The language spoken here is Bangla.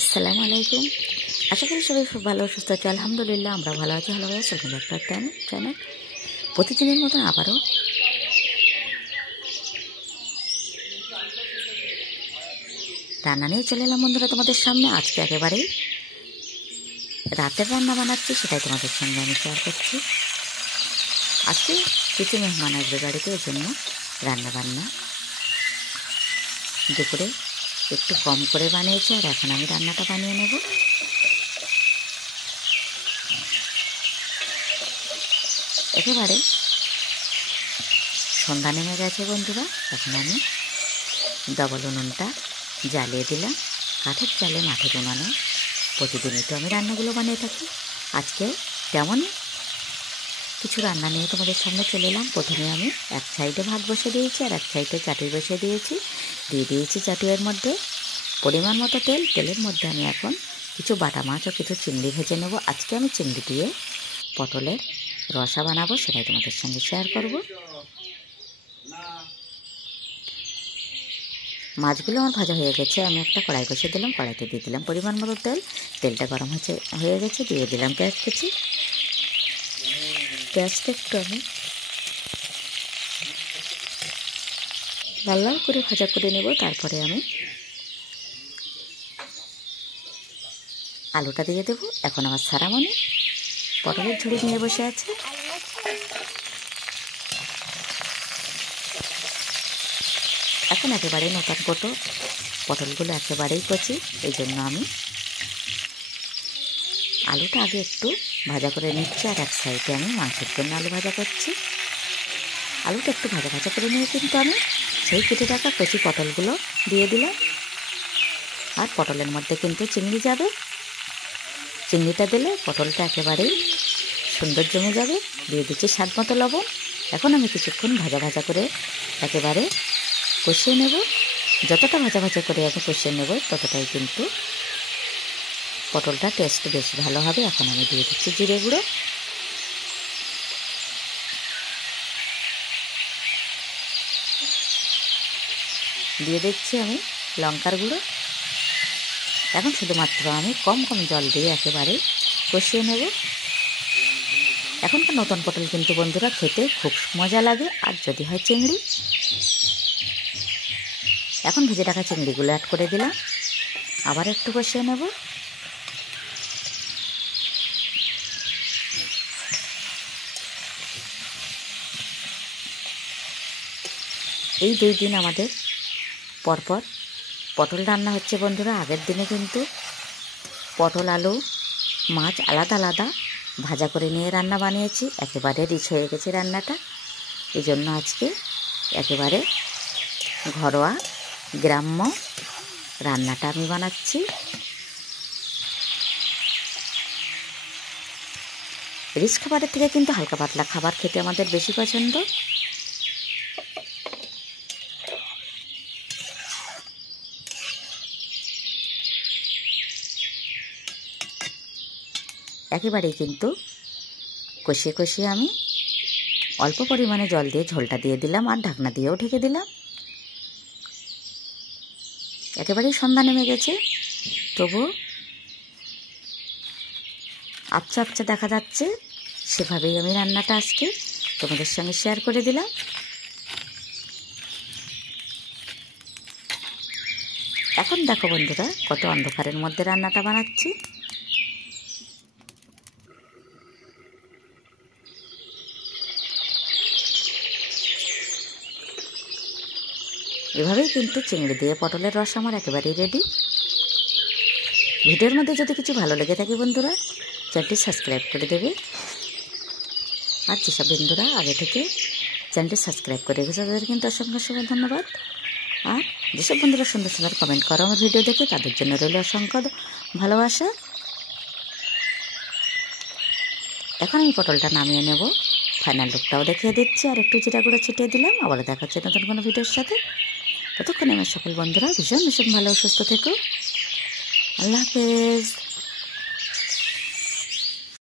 আসসালামু আলাইকুম। আশা করি সবাই খুব ভালো সুস্থ আছে। আলহামদুলিল্লাহ আমরা ভালো আছি। ভালো আছি একটা চ্যানেল প্রতিদিনের মতন আবারও রান্না নিয়ে চলে এলাম বন্ধুরা তোমাদের সামনে। আজকে একেবারেই রাতের রান্না বানাচ্ছি, সেটাই তোমাদের সঙ্গে আমি শেয়ার করছি। আজকে কিছু মেহমান আসবে বাড়িতে, ওই জন্য রান্না বান্না দুপুরে একটু কম করে বানিয়েছি, আর এখন আমি রান্নাটা বানিয়ে নেব। একেবারে সন্ধ্যা নেমে গেছে বন্ধুরা। এখন আমি ডবল উনুনটা জ্বালিয়ে দিলাম। কাঠের চালে মাঠে উনানে প্রতিদিনই তো আমি রান্নাগুলো বানিয়ে থাকি। আজকে তেমনই কিছু রান্না নিয়ে তোমাদের সামনে চলে এলাম। প্রথমে আমি এক সাইডে ভাত বসে দিয়েছি, আর এক সাইডে চাটুই বসিয়ে দিয়েছি। দিয়ে দিয়েছি চাটুইয়ের মধ্যে পরিমাণ মতো তেল। তেলের মধ্যে আমি এখন কিছু বাটা মাছ ও কিছু চিংড়ি ভেজে নেব। আজকে আমি চিংড়ি দিয়ে পটলের রসা বানাবো, সেটাই তোমাদের সঙ্গে শেয়ার করব। মাছগুলো আমার ভাজা হয়ে গেছে। আমি একটা কড়াই বসিয়ে দিলাম, কড়াইতে দিয়ে দিলাম পরিমাণ মতো তেল। তেলটা গরম হয়ে গেছে, দিয়ে দিলাম পেঁয়াজ কুচি। পেঁয়াজটা একটু আমি লাল লাল করে ভাজা করে নেব। তারপরে আমি আলুটা দিয়ে দেবো। এখন আমার সারামণি পটলের ঝুড়ি নিয়ে বসে আছে। এখন একেবারেই নতুন পটলগুলো একেবারেই কচি, এই জন্য আমি আলুটা আগে একটু ভাজা করে নিচ্ছি, আর এক সাইডে আমি মাংসের জন্য আলু ভাজা করছি। আলুটা একটু ভাজা ভাজা করে নিয়ে কিন্তু আমি সেই কেটে রাখা কচি পটলগুলো দিয়ে দিলাম। আর পটলের মধ্যে কিন্তু চিংড়ি যাবে। চিংড়িটা দিলে পটলটা একেবারেই সুন্দর জমে যাবে। দিয়ে দিচ্ছি স্বাদ মতো লবণ। এখন আমি কিছুক্ষণ ভাজা ভাজা করে একেবারে কষিয়ে নেব। যতটা ভাজা ভাজা করে আমি কষিয়ে নেব, ততটাই কিন্তু পটলটা টেস্ট বেশ ভালো হবে। এখন আমি দিয়ে দিচ্ছি জিরে গুঁড়ো, দিয়ে দিচ্ছি আমি লঙ্কার গুঁড়ো। এখন শুধুমাত্র আমি কম কম জল দিয়ে একেবারে কষিয়ে নেব। এখনকার নতুন পটল কিন্তু বন্ধুরা খেতে খুব মজা লাগে, আর যদি হয় চিংড়ি। এখন ভেজে রাখা চিংড়িগুলো অ্যাড করে দিলাম, আবার একটু কষিয়ে নেব। এই 2 দিন আমাদের পরপর পটল রান্না হচ্ছে বন্ধুরা। আগের দিনে কিন্তু পটল আলু মাছ আলাদা আলাদা ভাজা করে নিয়ে রান্না বানিয়েছি, একেবারে রিচ হয়ে গেছে রান্নাটা। এই জন্য আজকে একেবারে ঘরোয়া গ্রাম্য রান্নাটা আমি বানাচ্ছি। রিচ খাবারের থেকে কিন্তু হালকা পাতলা খাবার খেতে আমাদের বেশি পছন্দ। একেবারেই কিন্তু কষিয়ে কষিয়ে আমি অল্প পরিমাণে জল দিয়ে ঝোলটা দিয়ে দিলাম, আর ঢাকনা দিয়েও ঢেকে দিলাম। একেবারেই সন্ধ্যা নেমে গেছে, তবুও আবছা আবছা দেখা যাচ্ছে। সেভাবেই আমি রান্নাটা আজকে তোমাদের সঙ্গে শেয়ার করে দিলাম। এখন দেখো বন্ধুরা, কত অন্ধকারের মধ্যে রান্নাটা বানাচ্ছি। এভাবেই কিন্তু চিংড়ি দিয়ে পটলের রস আমার একেবারেই রেডি। ভিডিওর মধ্যে যদি কিছু ভালো লেগে থাকে বন্ধুরা, চ্যানেলটি সাবস্ক্রাইব করে দেবে। আর যেসব বন্ধুরা আগে থেকে চ্যানেলটি সাবস্ক্রাইব করে রেখেছে তাদের কিন্তু অসংখ্য অসংখ্য ধন্যবাদ। আর যেসব বন্ধুরা সুন্দর সুন্দর কমেন্ট করো আমার ভিডিও দেখে, তাদের জন্য রইল অসংখ্য ভালোবাসা। এখন আমি পটলটা নামিয়ে নেব। ফাইনাল লুকটাও দেখিয়ে দিচ্ছি, আর একটু জিরা গুঁড়ো ছিটিয়ে দিলাম। আবার দেখা হচ্ছে নতুন কোনো ভিডিওর সাথে। ততক্ষণে আমার সকল বন্ধুরা ভীষণ ভীষণ ভালো সুস্থ থেকো। আল্লাহ হাফেজ।